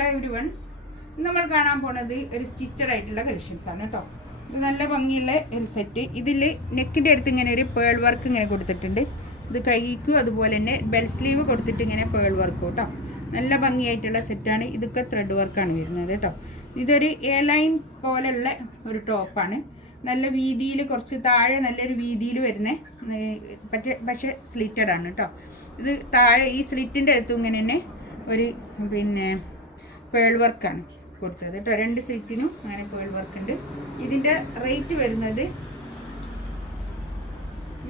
Hello everyone, നമ്മൾ കാണാൻ പോണത് ഒരു സ്റ്റിച്ചഡ് ആയിട്ടുള്ള കളക്ഷൻസ് ആണ് കേട്ടോ. ഇത് നല്ല ഭംഗിയുള്ള ഒരു സെറ്റ്. ഇതിൽ നെക്കിൻ്റെ അടുത്ത് ഇങ്ങനെ ഒരു പേൾ വർക്ക് ഇങ്ങനെ കൊടുത്തിട്ടുണ്ട്. ഇത് കൈക്കും അതുപോലെ തന്നെ ബെൽ സ്ലീവ് കൊടുത്തിട്ട് ഇങ്ങനെ പേൾ വർക്ക് കേട്ടോ. നല്ല ഭംഗിയായിട്ടുള്ള സെറ്റാണ്. ഇതൊക്കെ ത്രെഡ് വർക്കാണ് വരുന്നത് കേട്ടോ. ഇതൊരു എ ലൈൻ പോലെയുള്ള ഒരു ടോപ്പാണ്. നല്ല വീതിയിൽ, കുറച്ച് താഴെ നല്ലൊരു വീതിയിൽ വരുന്ന, പക്ഷേ സ്ലിറ്റഡ് ആണ് കേട്ടോ. ഇത് താഴെ ഈ സ്ലിറ്റിൻ്റെ അടുത്തും ഇങ്ങനെ തന്നെ ഒരു പേൾ വർക്കാണ് കൊടുത്തത് കേട്ടോ. രണ്ട് സ്ലിറ്റിനും അങ്ങനെ പേൾ വർക്ക് ഉണ്ട്. ഇതിൻ്റെ റേറ്റ് വരുന്നത്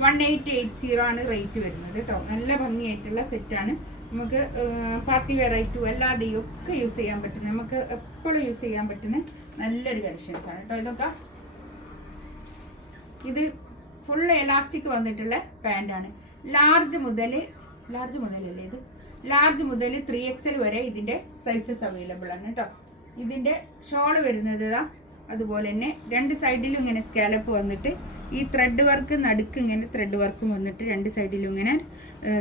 1880 ആണ് റേറ്റ് വരുന്നത് കേട്ടോ. നല്ല ഭംഗിയായിട്ടുള്ള സെറ്റാണ്. നമുക്ക് പാർട്ടി വെയർ ആയിട്ടും അല്ലാതെയും ഒക്കെ യൂസ് ചെയ്യാൻ പറ്റുന്ന, നമുക്ക് എപ്പോഴും യൂസ് ചെയ്യാൻ പറ്റുന്ന നല്ലൊരു കളക്ഷൻസ് ആണ് കേട്ടോ. ഇതൊക്കെ ഇത് ഫുൾ എലാസ്റ്റിക് വന്നിട്ടുള്ള പാൻ്റാണ്. ലാർജ് മുതലല്ലേ ഇത്, ലാർജ് മുതൽ 3XL വരെ ഇതിൻ്റെ സൈസസ് അവൈലബിൾ ആണ് കേട്ടോ. ഇതിൻ്റെ ഷോള് വരുന്നത് അതുപോലെ തന്നെ രണ്ട് സൈഡിലും ഇങ്ങനെ സ്കാലപ്പ് വന്നിട്ട് ഈ ത്രെഡ് വർക്ക് നടുക്ക് ഇങ്ങനെ ത്രെഡ് വർക്കും വന്നിട്ട് രണ്ട് സൈഡിലും ഇങ്ങനെ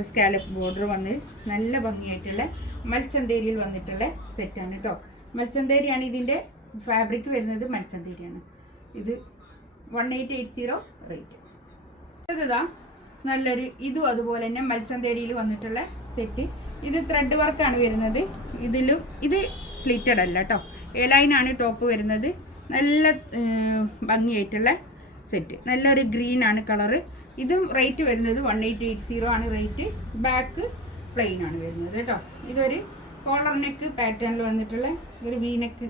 സ്കാലപ്പ് ബോർഡർ വന്ന് നല്ല ഭംഗിയായിട്ടുള്ള മൽച്ചന്തേരിയിൽ വന്നിട്ടുള്ള സെറ്റാണ് കേട്ടോ. മൽച്ചന്തേരിയാണ് ഇതിൻ്റെ ഫാബ്രിക് വരുന്നത്, മൽച്ചന്തേരിയാണ്. ഇത് 1880 റേറ്റ്. ഇതാ നല്ലൊരു ഇതും അതുപോലെ തന്നെ മൽച്ചന്തേരിയിൽ വന്നിട്ടുള്ള സെറ്റ്. ഇത് ത്രെഡ് വർക്കാണ് വരുന്നത്. ഇതിലും ഇത് സ്ലിറ്റഡ് അല്ല കേട്ടോ, എ ലൈനാണ് ടോപ്പ് വരുന്നത്. നല്ല ഭംഗിയായിട്ടുള്ള സെറ്റ്. നല്ലൊരു ഗ്രീൻ ആണ് കളറ്. ഇതും റേറ്റ് വരുന്നത് 1880 ആണ് റേറ്റ്. ബാക്ക് പ്ലെയിൻ ആണ് വരുന്നത് കേട്ടോ. ഇതൊരു കോളർ നെക്ക് പാറ്റേണിൽ വന്നിട്ടുള്ള ഒരു വി നെക്ക്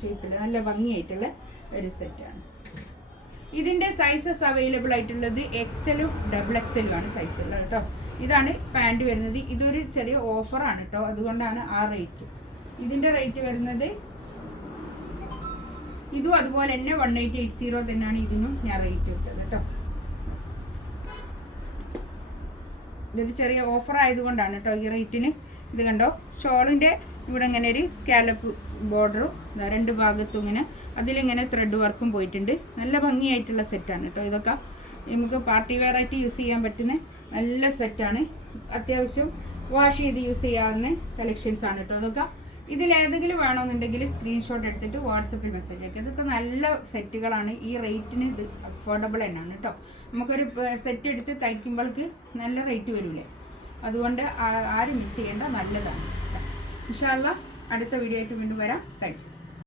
ഷേപ്പിൽ നല്ല ഭംഗിയായിട്ടുള്ള ഒരു സെറ്റാണ്. ഇതിൻ്റെ സൈസസ് അവൈലബിൾ ആയിട്ടുള്ളത് XLും XXL ആണ് സൈസുള്ളത് കേട്ടോ. ഇതാണ് പാൻറ് വരുന്നത്. ഇതൊരു ചെറിയ ഓഫറാണ് കേട്ടോ, അതുകൊണ്ടാണ് ആ റേറ്റ്. ഇതിൻ്റെ റേറ്റ് വരുന്നത് ഇതും അതുപോലെ തന്നെ 1880 തന്നെയാണ് ഇതിനും ഞാൻ റേറ്റ് ഇട്ടത് കേട്ടോ. ഇതൊരു ചെറിയ ഓഫർ ആയതുകൊണ്ടാണ് കേട്ടോ ഈ റേറ്റിന്. ഇത് കണ്ടോ, ഷോളിൻ്റെ ഇവിടെ ഇങ്ങനെ ഒരു സ്കാലപ്പ് ബോർഡറും രണ്ട് ഭാഗത്തും ഇങ്ങനെ അതിലിങ്ങനെ ത്രെഡ് വർക്കും പോയിട്ടുണ്ട്. നല്ല ഭംഗിയായിട്ടുള്ള സെറ്റാണ് കേട്ടോ. ഇതൊക്കെ നമുക്ക് പാർട്ടി വെയർ ആയിട്ട് യൂസ് ചെയ്യാൻ പറ്റുന്ന നല്ല സെറ്റാണ്. അത്യാവശ്യം വാഷ് ചെയ്ത് യൂസ് ചെയ്യാവുന്ന കളക്ഷൻസ് ആണ് കേട്ടോ. അതൊക്കെ ഇതിലേതെങ്കിലും വേണമെന്നുണ്ടെങ്കിൽ സ്ക്രീൻഷോട്ട് എടുത്തിട്ട് വാട്സപ്പിൽ മെസ്സേജ് അയക്കുക. ഇതൊക്കെ നല്ല സെറ്റുകളാണ്. ഈ റേറ്റിന് ഇത് അഫോർഡബിൾ തന്നെയാണ് കേട്ടോ. നമുക്കൊരു സെറ്റ് എടുത്ത് തയ്ക്കുമ്പോൾക്ക് നല്ല റേറ്റ് വരില്ലേ, അതുകൊണ്ട് ആരും മിസ് ചെയ്യേണ്ട, നല്ലതാണ്. ഇൻഷാ അല്ലാഹ് അടുത്ത വീഡിയോ ആയിട്ട് വീണ്ടും വരാം. Thank you.